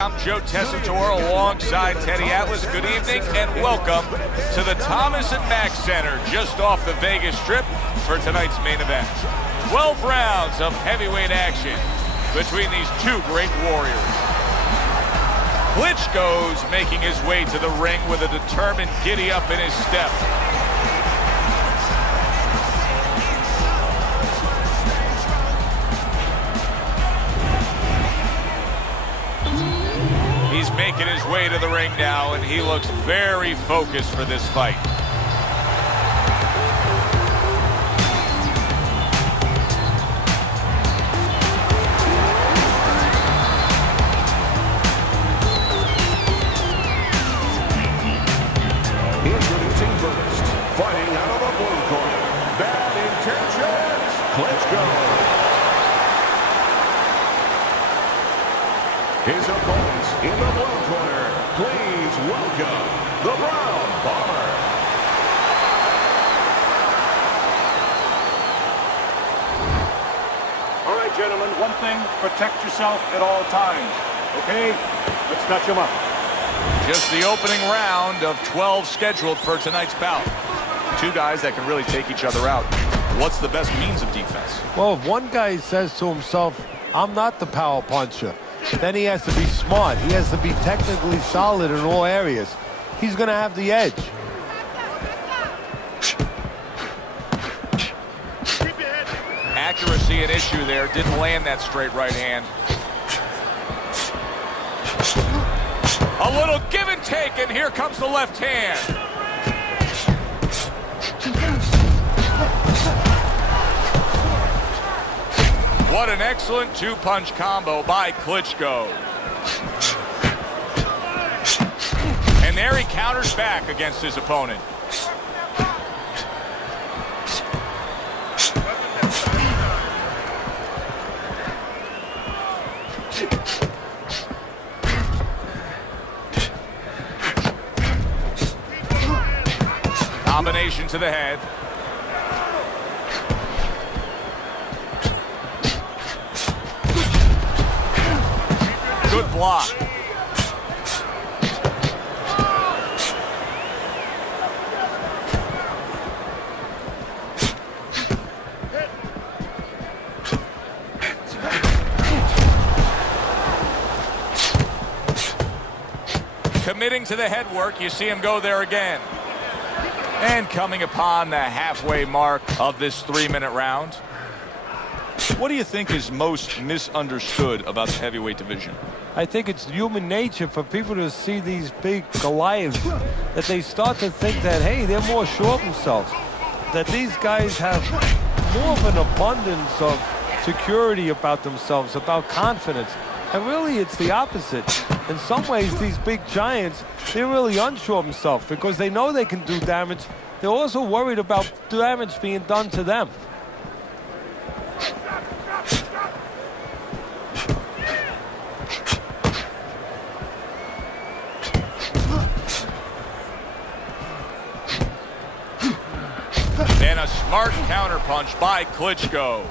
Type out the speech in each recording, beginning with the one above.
I'm Joe Tessitore alongside Teddy Atlas. Good evening and welcome to the Thomas and Mack Center just off the Vegas Strip for tonight's main event. 12 rounds of heavyweight action between these two great warriors. Klitschko's making his way to the ring with a determined giddy up in his step. He's making his way to the ring now, and he looks very focused for this fight. Introducing first, fighting out of the blue corner, Bad Intentions, Klitschko. His opponents in the blue corner, please welcome the Brown Bomber. All right, gentlemen, one thing, protect yourself at all times, okay? Let's touch him up. Just the opening round of 12 scheduled for tonight's bout. Two guys that can really take each other out. What's the best means of defense? Well, if one guy says to himself, I'm not the power puncher, then he has to be smart. He has to be technically solid in all areas. He's going to have the edge. Accuracy an issue there. Didn't land that straight right hand. A little give and take, and here comes the left hand. What an excellent two-punch combo by Klitschko. And there he counters back against his opponent. Combination to the head. Good block. Committing to the head work, you see him go there again. And coming upon the halfway mark of this 3-minute round. What do you think is most misunderstood about the heavyweight division? I think it's human nature for people to see these big Goliaths, that they start to think that, hey, they're more sure of themselves, that these guys have more of an abundance of security about themselves, about confidence. And really, it's the opposite. In some ways, these big giants, they're really unsure of themselves because they know they can do damage. They're also worried about damage being done to them. And a smart counterpunch by Klitschko.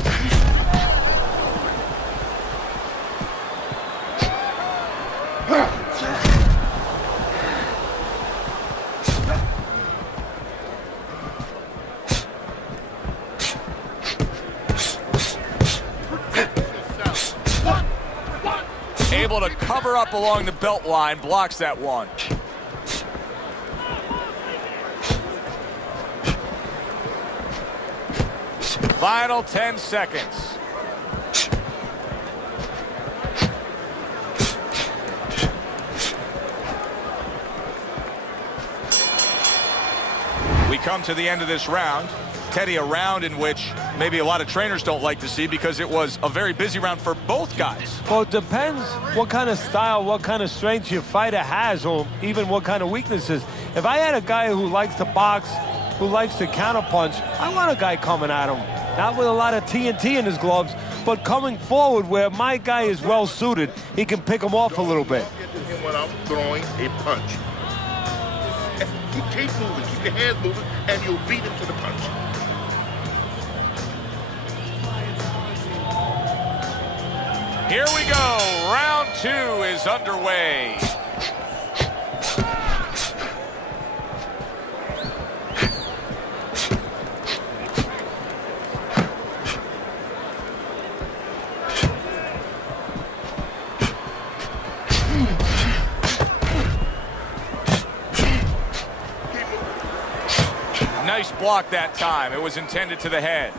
Able to cover up along the belt line, blocks that one. Final 10 seconds. We come to the end of this round. Teddy, a round in which maybe a lot of trainers don't like to see because it was a very busy round for both guys. Well, it depends what kind of style, what kind of strength your fighter has, or even what kind of weaknesses. If I had a guy who likes to box, who likes to counterpunch, I want a guy coming at him. Not with a lot of TNT in his gloves, but coming forward where my guy is well suited, he can pick him off a little bit. When I'm throwing a punch. Keep moving, keep your hands moving, and you'll beat him to the punch. Here we go. Round 2 is underway. Nice block that time. It was intended to the head.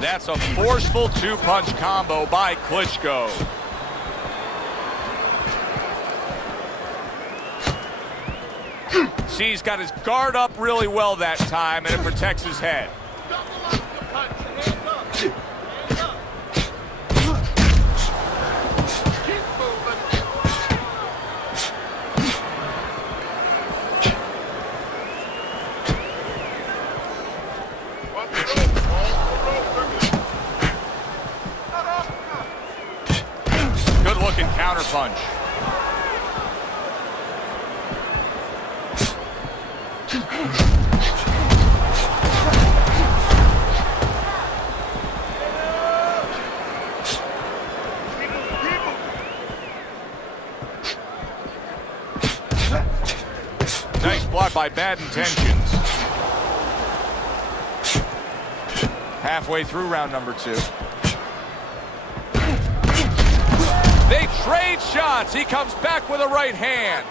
That's a forceful two-punch combo by Klitschko. See, he's got his guard up really well that time, and it protects his head. Counter punch. Nice block by Bad Intentions. Halfway through round number 2. They trade shots. He comes back with a right hand.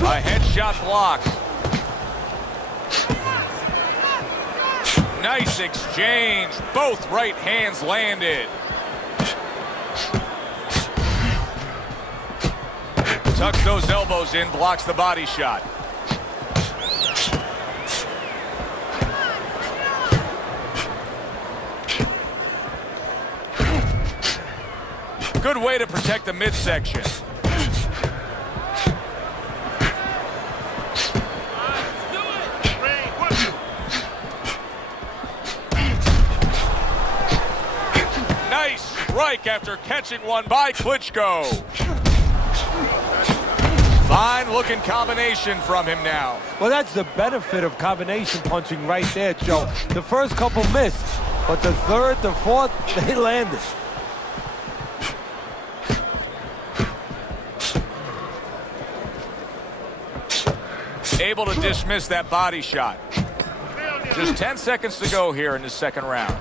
A headshot blocked. Nice exchange. Both right hands landed. Tucks those elbows in, blocks the body shot. Good way to protect the midsection. Nice strike after catching one by Klitschko. Fine looking combination from him now. Well, that's the benefit of combination punching right there, Joe. The first couple missed, but the third, the fourth, they landed. Able to dismiss that body shot. Just 10 seconds to go here in the second round.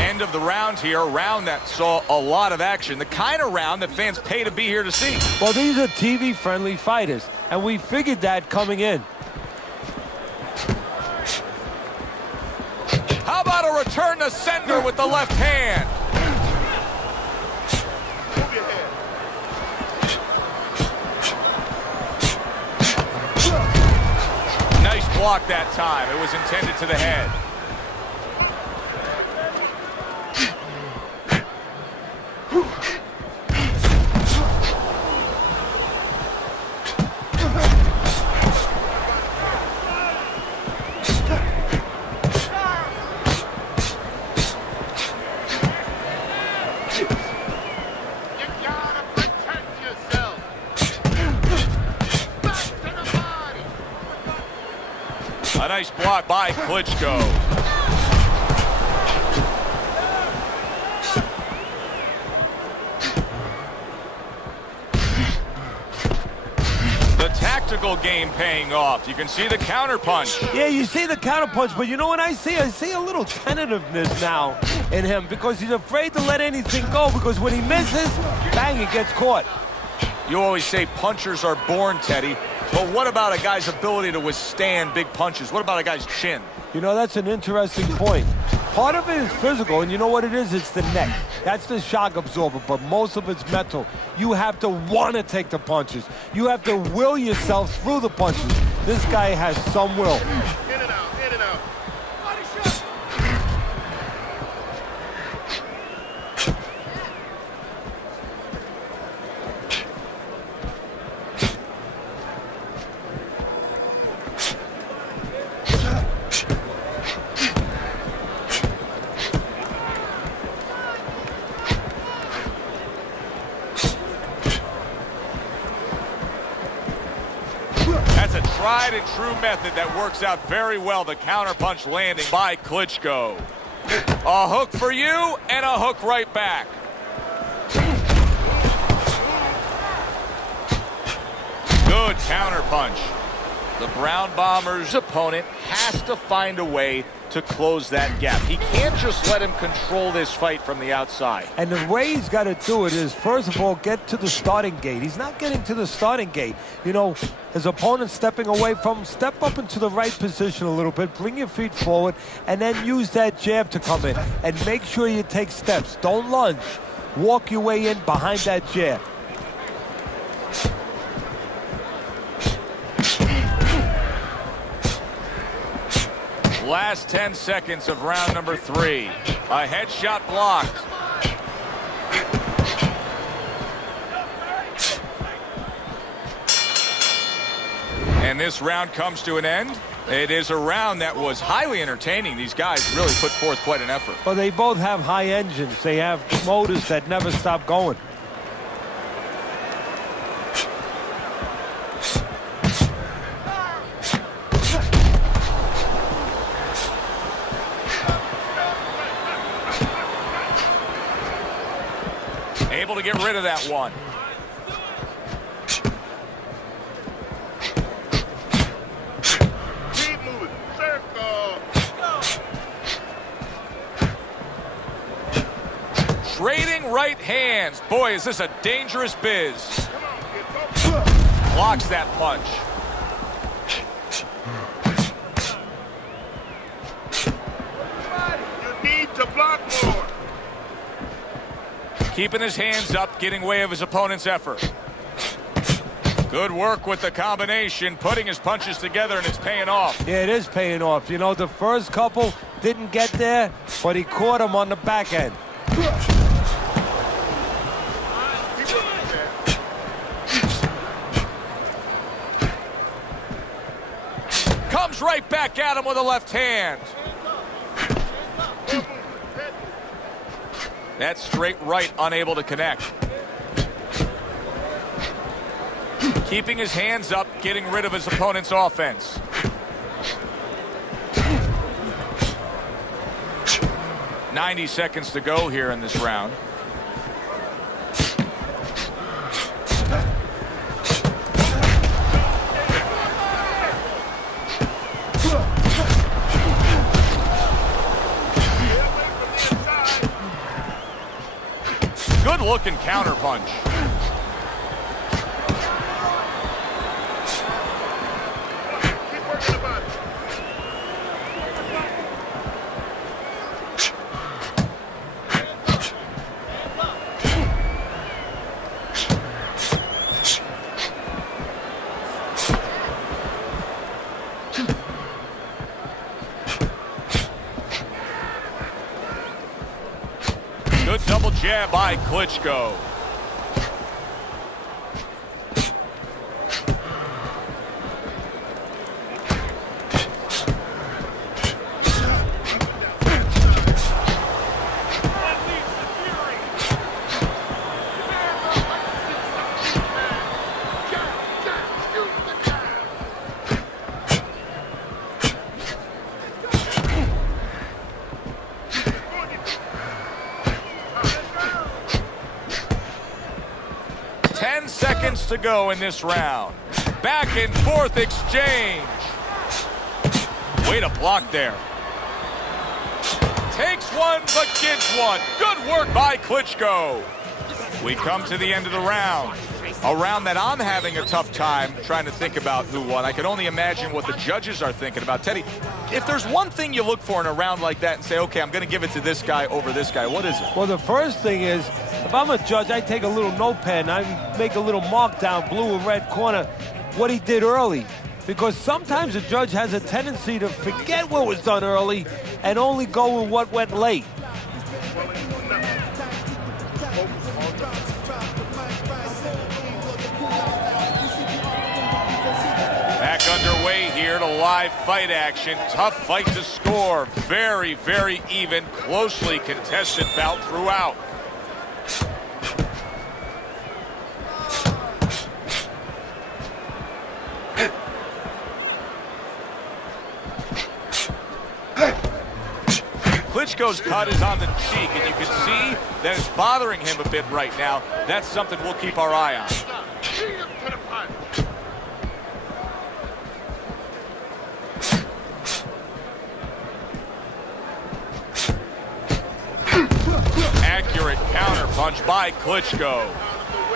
End of the round here, a round that saw a lot of action. The kind of round that fans pay to be here to see. Well, these are TV-friendly fighters, and we figured that coming in. How about a return to sender with the left hand? Nice block that time. It was intended to the head. A nice block by Klitschko. The tactical game paying off. You can see the counter punch. Yeah, you see the counter punch, but you know what I see? I see a little tentativeness now in him because he's afraid to let anything go because when he misses, bang, he gets caught. You always say punchers are born, Teddy. But what about a guy's ability to withstand big punches? What about a guy's chin? You know, that's an interesting point. Part of it is physical, and you know what it is? It's the neck. That's the shock absorber, but most of it's mental. You have to want to take the punches. You have to will yourself through the punches. This guy has some will. In and out, in and out. Body shot. tried and true method that works out very well. The counterpunch landing by Klitschko. A hook for you and a hook right back. Good counterpunch. The Brown Bombers' opponent has to find a way to close that gap. He can't just let him control this fight from the outside. And the way he's got to do it is, first of all, get to the starting gate. He's not getting to the starting gate. You know, his opponent stepping away from him, step up into the right position a little bit, bring your feet forward, and then use that jab to come in. And make sure you take steps. Don't lunge. Walk your way in behind that jab. Last 10 seconds of round number 3. A headshot blocked. And this round comes to an end. It is a round that was highly entertaining. These guys really put forth quite an effort. Well, they both have high engines. They have motors that never stop going. Able to get rid of that one. Keep moving. Circle. Trading right hands. Boy, is this a dangerous biz. Come on, kid. Blocks that punch. You need to block more. Keeping his hands up, getting way of his opponent's effort. Good work with the combination, putting his punches together, and it's paying off. Yeah, it is paying off. You know, the first couple didn't get there, but he caught him on the back end. Comes right back at him with a left hand. That straight right unable to connect. Keeping his hands up, getting rid of his opponent's offense. "90 seconds to go here in this round. Good looking counter punch. Keep working the body. Good double jab by Klitschko. Seconds to go in this round. Back and forth exchange. Way to block there. Takes one, but gives one. Good work by Klitschko. We come to the end of the round. A round that I'm having a tough time trying to think about who won. I can only imagine what the judges are thinking about. Teddy, if there's one thing you look for in a round like that and say, okay, I'm going to give it to this guy over this guy, what is it? Well, the first thing is, if I'm a judge, I take a little notepad and I make a little mark down, blue and red corner, what he did early. Because sometimes a judge has a tendency to forget what was done early and only go with what went late. Back underway here to live fight action. Tough fight to score. Very, very even, closely contested bout throughout. Klitschko's cut is on the cheek, and you can see that it's bothering him a bit right now. That's something we'll keep our eye on. Bring him to the punch. Accurate counter punch by Klitschko.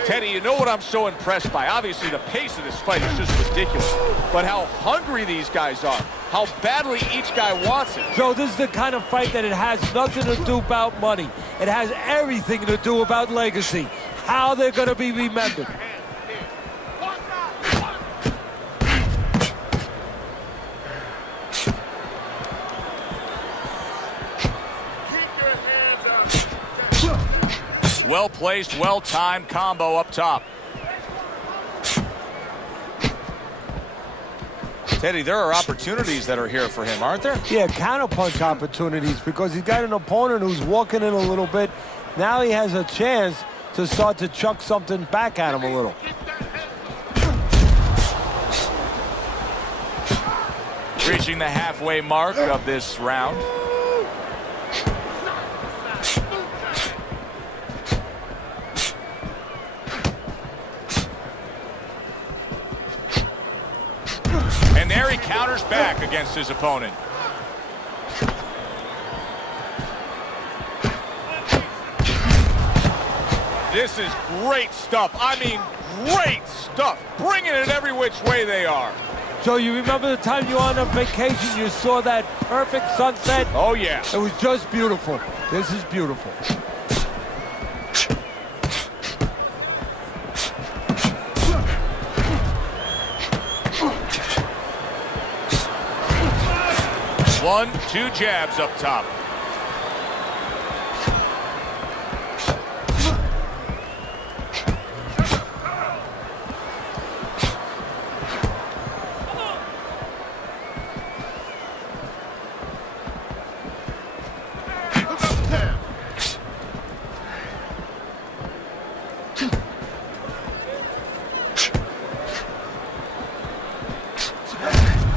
Teddy, you know what I'm so impressed by? Obviously, the pace of this fight is just ridiculous. But how hungry these guys are. How badly each guy wants it. Joe, this is the kind of fight that it has nothing to do about money. It has everything to do about legacy. How they're going to be remembered. Well-placed, well-timed combo up top. Teddy, there are opportunities that are here for him, aren't there? Yeah, counterpunch opportunities because he's got an opponent who's walking in a little bit. Now he has a chance to start to chuck something back at him a little. Reaching the halfway mark of this round. And there he counters back against his opponent. This is great stuff. I mean, great stuff. Bringing it every which way they are. Joe, you remember the time you were on a vacation, you saw that perfect sunset? Oh, yeah. It was just beautiful. This is beautiful. One, two jabs up top.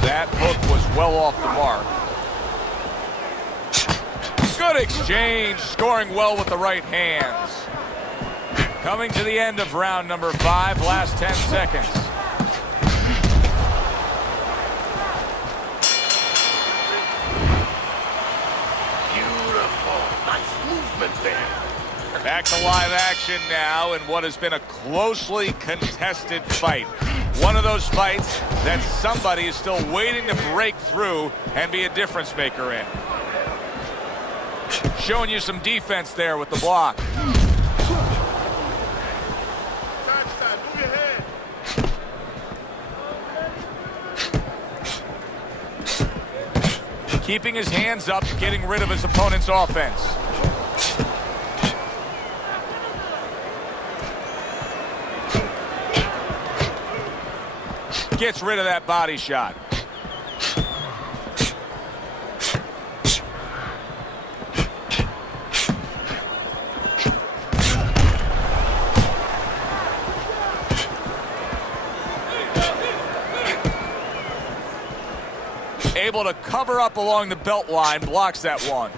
That hook was well off the mark. Good exchange, scoring well with the right hands. Coming to the end of round number 5, last 10 seconds. Beautiful. Nice movement there. Back to live action now in what has been a closely contested fight. One of those fights that somebody is still waiting to break through and be a difference maker in. Showing you some defense there with the block. Side, move your head. Keeping his hands up, getting rid of his opponent's offense. Gets rid of that body shot. Able to cover up along the belt line, blocks that one.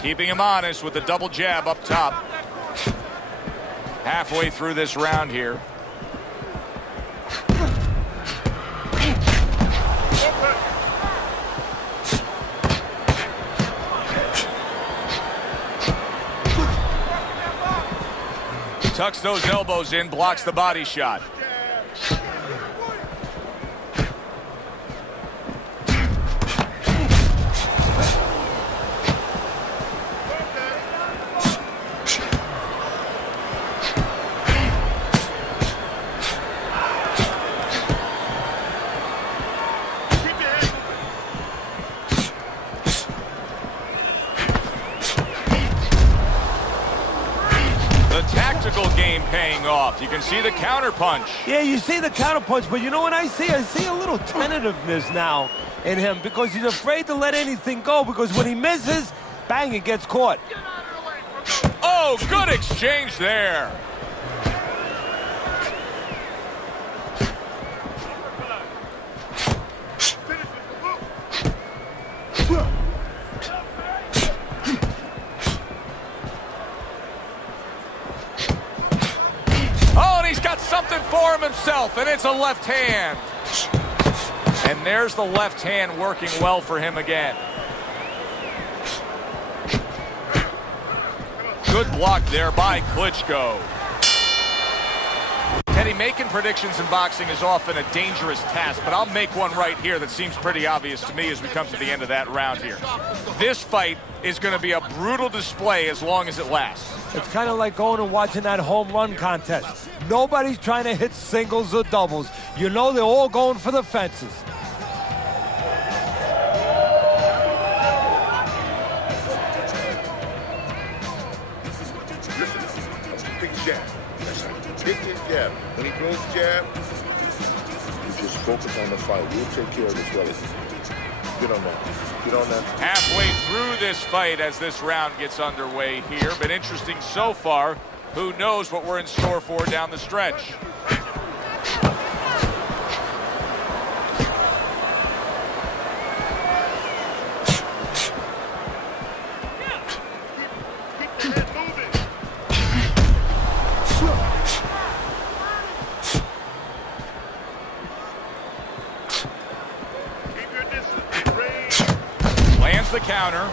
Keeping him honest with the double jab up top. Halfway through this round here. Tucks those elbows in, blocks the body shot. physical game paying off. You can see the counter punch. Yeah, you see the counter punch, but you know what I see? I see a little tentativeness now in him because he's afraid to let anything go because when he misses, bang, it gets caught. Oh, good exchange there. Oh, and he's got something for him himself, and it's a left hand. And there's the left hand working well for him again. Good block there by Klitschko. Teddy, making predictions in boxing is often a dangerous task, but I'll make one right here that seems pretty obvious to me as we come to the end of that round here. This fight is going to be a brutal display as long as it lasts. It's kind of like going and watching that home run contest. Nobody's trying to hit singles or doubles. You know they're all going for the fences. Big jab. Big jab. When he throws jab, you just focus on the fight. We'll take care of this relative. Get on that. Get on that. Halfway through this fight as this round gets underway here. Been interesting so far. Who knows what we're in store for down the stretch. The counter.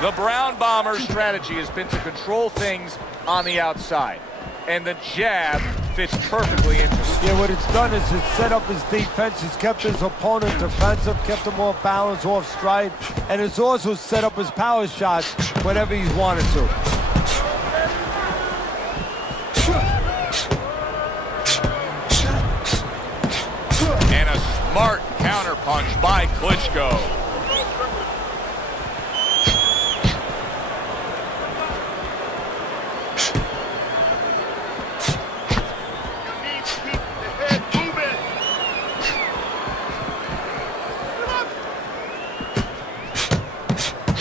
The Brown Bomber's strategy has been to control things on the outside, and the jab fits perfectly into it. Yeah, what it's done is it's set up his defense, it's kept his opponent defensive, kept him off balance, off stride, and it's also set up his power shots whenever he's wanted to. And a smart counter punch by Klitschko.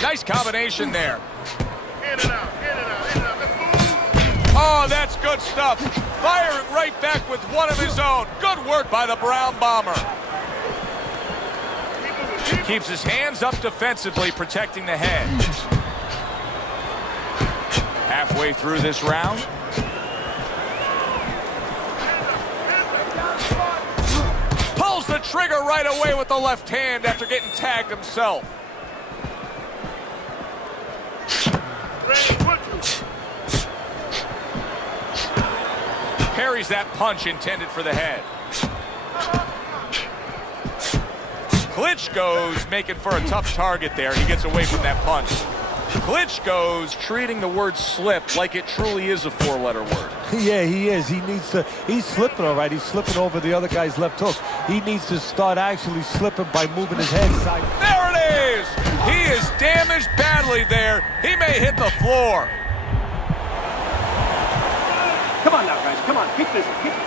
Nice combination there. In and out, in and out, in and out. Let's move. Oh, that's good stuff. Firing right back with one of his own. Good work by the Brown Bomber. Keeps his hands up defensively, protecting the head. Halfway through this round. Pulls the trigger right away with the left hand after getting tagged himself. Parries that punch intended for the head. Klitschko's making for a tough target there. He gets away from that punch. Klitschko's treating the word slip like it truly is a four-letter word. Yeah, he is. He needs to. He's slipping all right. He's slipping over the other guy's left hook. He needs to start actually slipping by moving his head side. There it is! He is damaged badly there. He may hit the floor. Come on now, guys. Come on. Keep this. Keep it.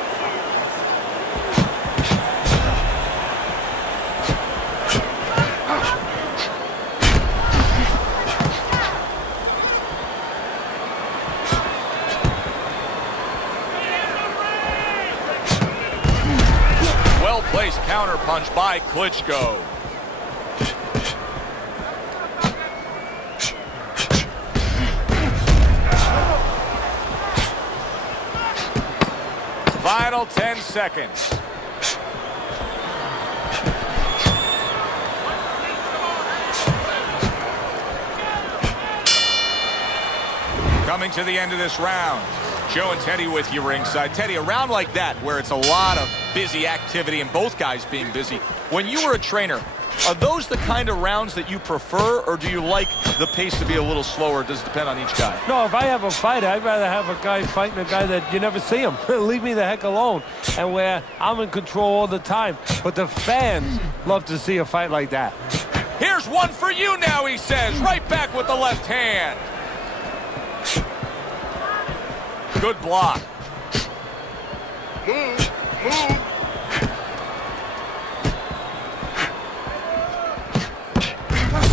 Well-placed counter punch by Klitschko. Final 10 seconds. Coming to the end of this round. Joe and Teddy with you ringside. Teddy, a round like that where it's a lot of busy activity and both guys being busy. When you were a trainer, are those the kind of rounds that you prefer, or do you like the pace to be a little slower? Does it depend on each guy? No, if I have a fight, I'd rather have a guy fighting a guy that you never see him. Leave me the heck alone. And where I'm in control all the time. But the fans love to see a fight like that. Here's one for you now, he says. Right back with the left hand. Good block. Move, move.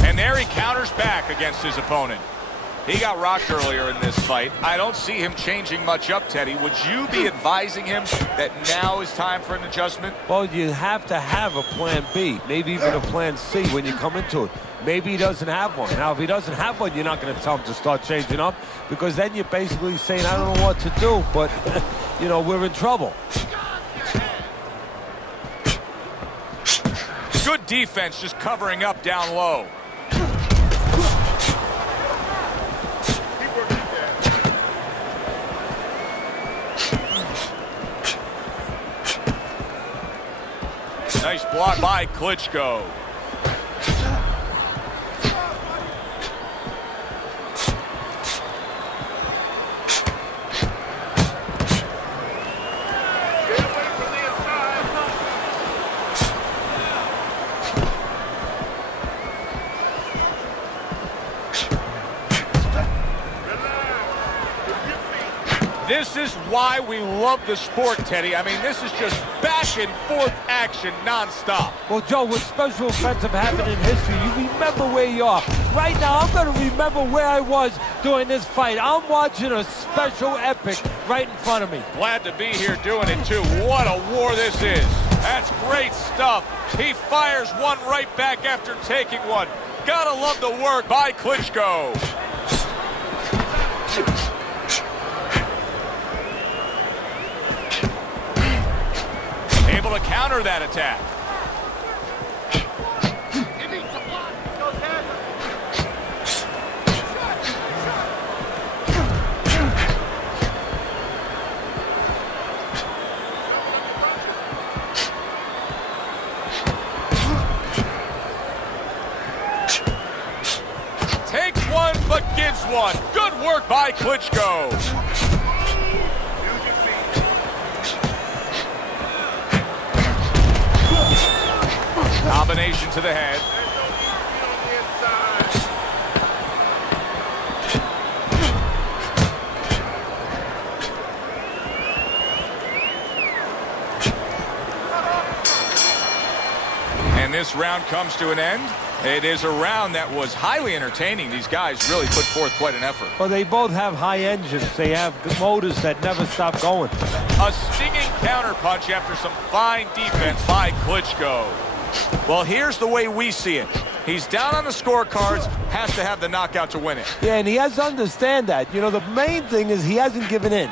And there he counters back against his opponent. He got rocked earlier in this fight. I don't see him changing much up, Teddy. Would you be advising him that now is time for an adjustment? Well, you have to have a plan B, maybe even a plan C when you come into it. Maybe he doesn't have one. Now, if he doesn't have one, you're not going to tell him to start changing up, because then you're basically saying, I don't know what to do, but, you know, we're in trouble. Good defense, just covering up down low. Nice block by Klitschko. This is why we love the sport, Teddy. I mean, this is just back and forth action nonstop. Well, Joe, with special events have happened in history, you remember where you are. Right now, I'm going to remember where I was during this fight. I'm watching a special epic right in front of me. Glad to be here doing it, too. What a war this is. That's great stuff. He fires one right back after taking one. Gotta love the work by Klitschko. Able to counter that attack. Takes one, but gives one. Good work by Klitschko. Combination to the head. And this round comes to an end. It is a round that was highly entertaining. These guys really put forth quite an effort. Well, they both have high engines. They have motors that never stop going. A stinging counterpunch after some fine defense by Klitschko. Well, here's the way we see it. He's down on the scorecards, has to have the knockout to win it. Yeah, and he has to understand that. You know, the main thing is he hasn't given in.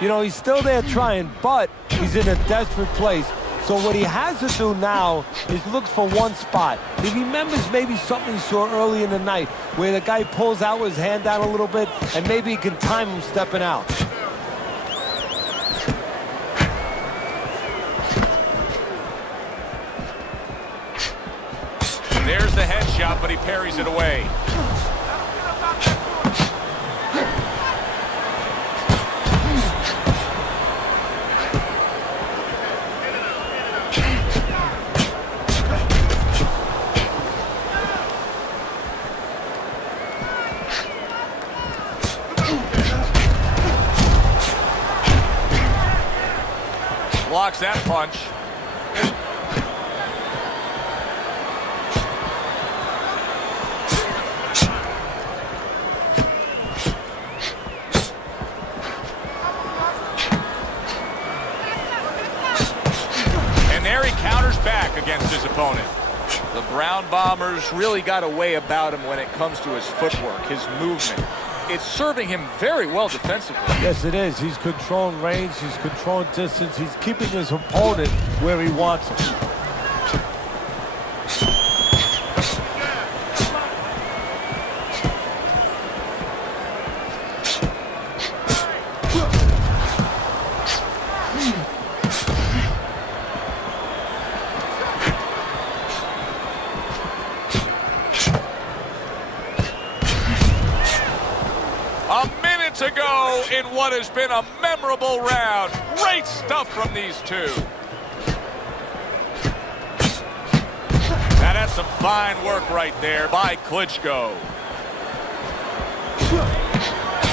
You know, he's still there trying, but he's in a desperate place. So what he has to do now is look for one spot. He remembers maybe something he saw early in the night where the guy pulls out his hand down a little bit, and maybe he can time him stepping out. There's the headshot, but he parries it away. Blocks that punch. And there he counters back against his opponent. The Brown Bombers really got a way about him when it comes to his footwork, his movement. It's serving him very well defensively. Yes, it is. He's controlling range. He's controlling distance. He's keeping his opponent where he wants him. To go in what has been a memorable round. Great stuff from these two. Now that's some fine work right there by Klitschko.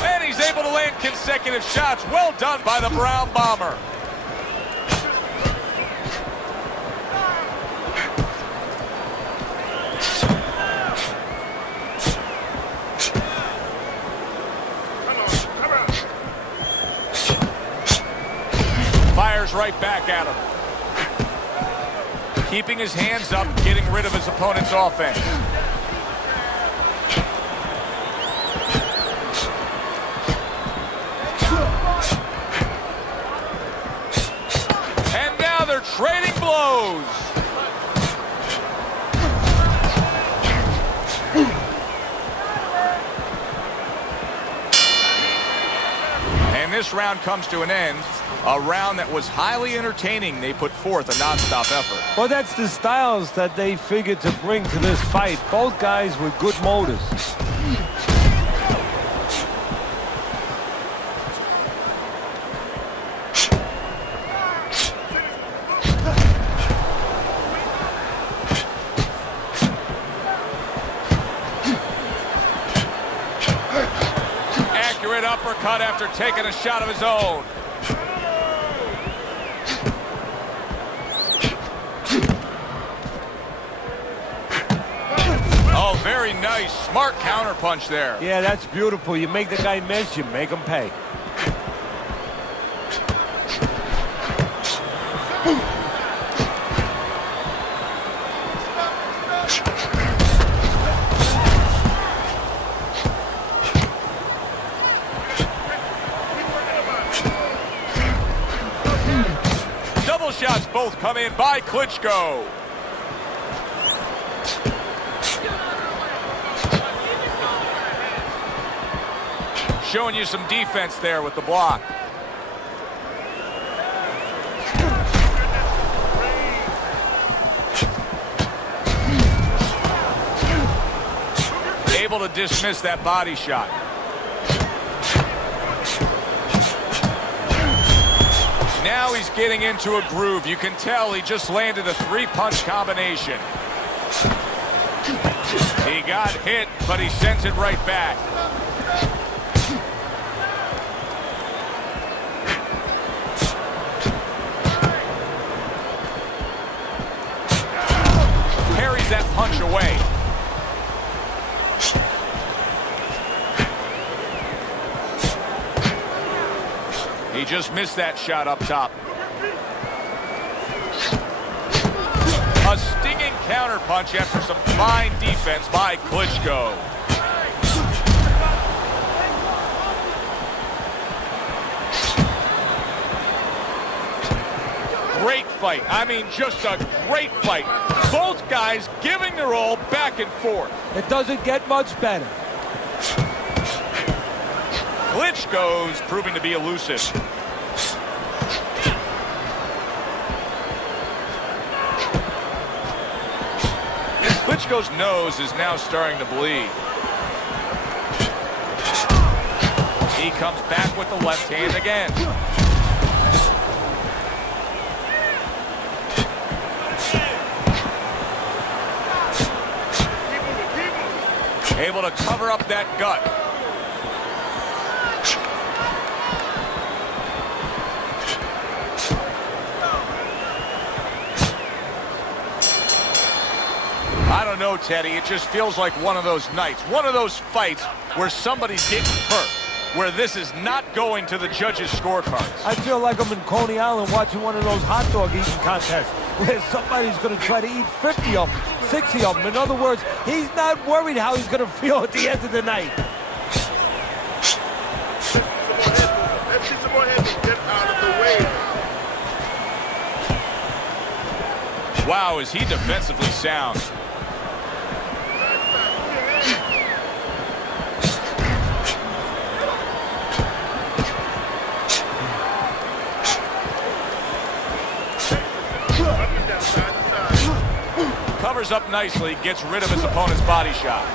And he's able to land consecutive shots. Well done by the Brown Bomber. Fires right back at him. Keeping his hands up, getting rid of his opponent's offense. And now they're trading blows. And this round comes to an end. A round that was highly entertaining. They put forth a non-stop effort. Well, that's the styles that they figured to bring to this fight. Both guys with good motors. Accurate uppercut after taking a shot of his own. Oh, very nice. Smart counterpunch there. Yeah, that's beautiful. You make the guy miss, you make him pay. Double shots both come in by Klitschko. Showing you some defense there with the block. Able to dismiss that body shot. Now he's getting into a groove. You can tell he just landed a three-punch combination. He got hit, but he sends it right back. Parries that punch away. He just missed that shot up top. A stinging counterpunch after some fine defense by Klitschko. Great fight. I mean, just a great fight. Both guys giving their all back and forth. It doesn't get much better. Klitschko's proving to be elusive. Klitschko's nose is now starting to bleed. He comes back with the left hand again. Able to cover up that gut. I don't know, Teddy. It just feels like one of those nights, one of those fights where somebody's getting hurt, where this is not going to the judges' scorecards. I feel like I'm in Coney Island watching one of those hot dog eating contests where somebody's going to try to eat 50 of them, 60 of them. In other words, he's not worried how he's going to feel at the end of the night. Let's see some more heads and get out of the way. Wow, is he defensively sound. Covers up nicely, gets rid of his opponent's body shot.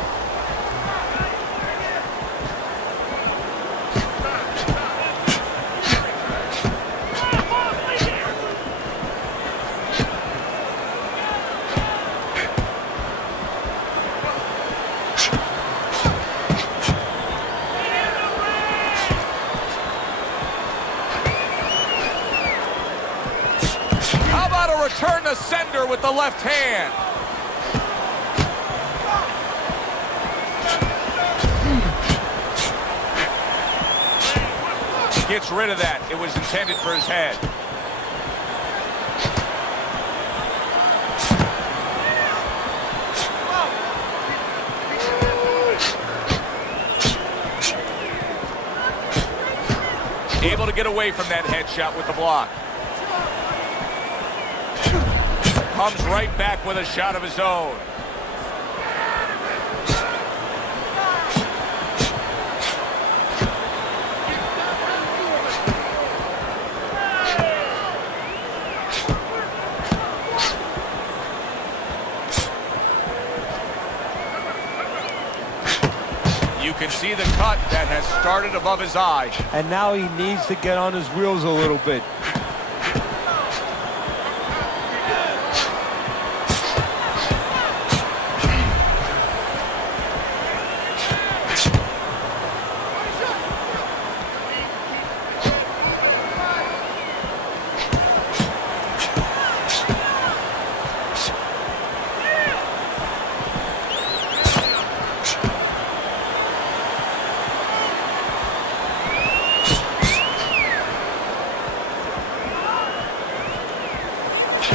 return the sender with the left hand. Gets rid of that. It was intended for his head. Able to get away from that headshot with the block. Comes right back with a shot of his own. You can see the cut that has started above his eye. And now he needs to get on his wheels a little bit.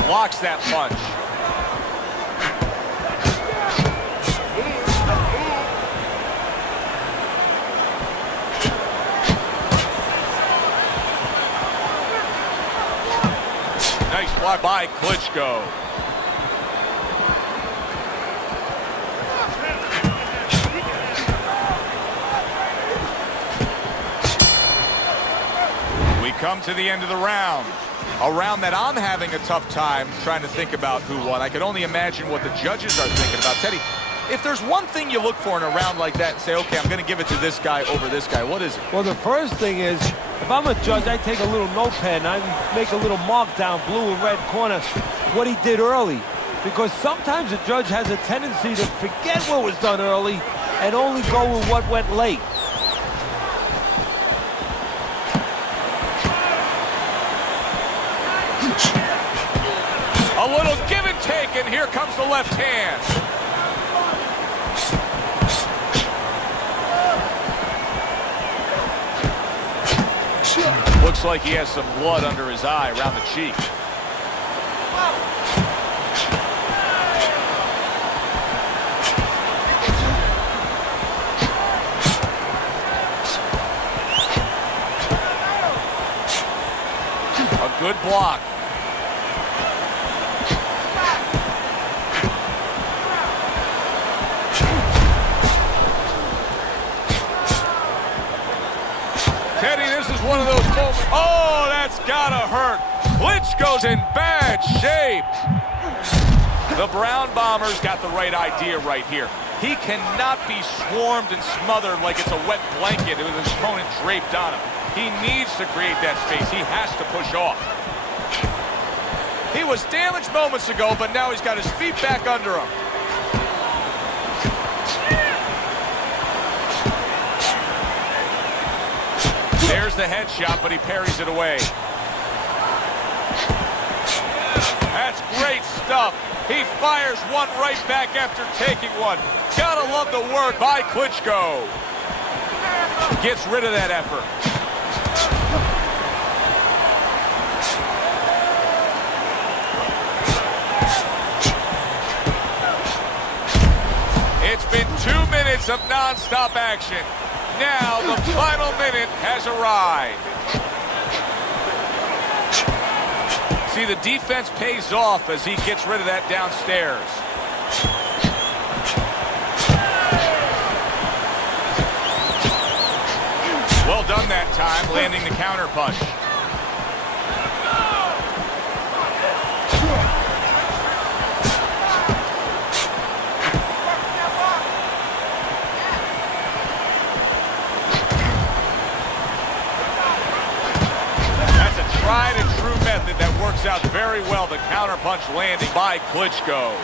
Blocks that punch. Nice block by Klitschko. We come to the end of the round. A round that I'm having a tough time trying to think about who won. I can only imagine what the judges are thinking about. Teddy, if there's one thing you look for in a round like that and say, okay, I'm going to give it to this guy over this guy, what is it? Well, the first thing is, if I'm a judge, I take a little notepad and I make a little mark down blue and red corner what he did early. Because sometimes a judge has a tendency to forget what was done early and only go with what went late. A little give and take, and here comes the left hand. Looks like he has some blood under his eye around the cheek. A good block. Teddy, this is one of those moments. Oh, that's gotta hurt. Klitschko's in bad shape. The Brown Bombers got the right idea right here. He cannot be swarmed and smothered like it's a wet blanket with his opponent draped on him. He needs to create that space. He has to push off. He was damaged moments ago, but now he's got his feet back under him. There's the headshot, but he parries it away. That's great stuff. He fires one right back after taking one. Gotta love the work by Klitschko. Gets rid of that effort. It's been 2 minutes of non-stop action. Now the final minute has arrived. See, the defense pays off as he gets rid of that downstairs. Well done that time, landing the counter punch. Tried and true method that works out very well. The counterpunch landing by Klitschko.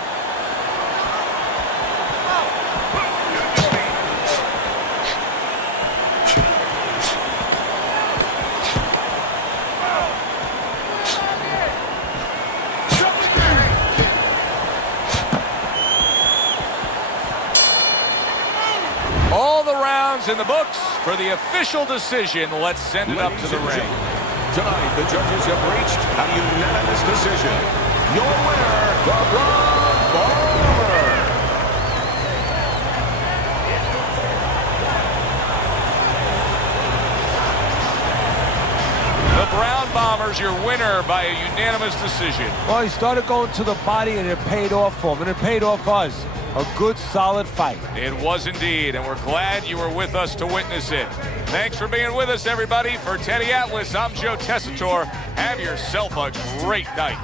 rounds in the books. For the official decision, let's send it up to the ring. Tonight, the judges have reached a unanimous decision. Your winner, the Brown Bomber. The Brown Bombers, your winner by a unanimous decision. Well, he started going to the body, and it paid off for him, and it paid off us. A good, solid fight. It was indeed, and we're glad you were with us to witness it. Thanks for being with us, everybody. For Teddy Atlas, I'm Joe Tessitore. Have yourself a great night.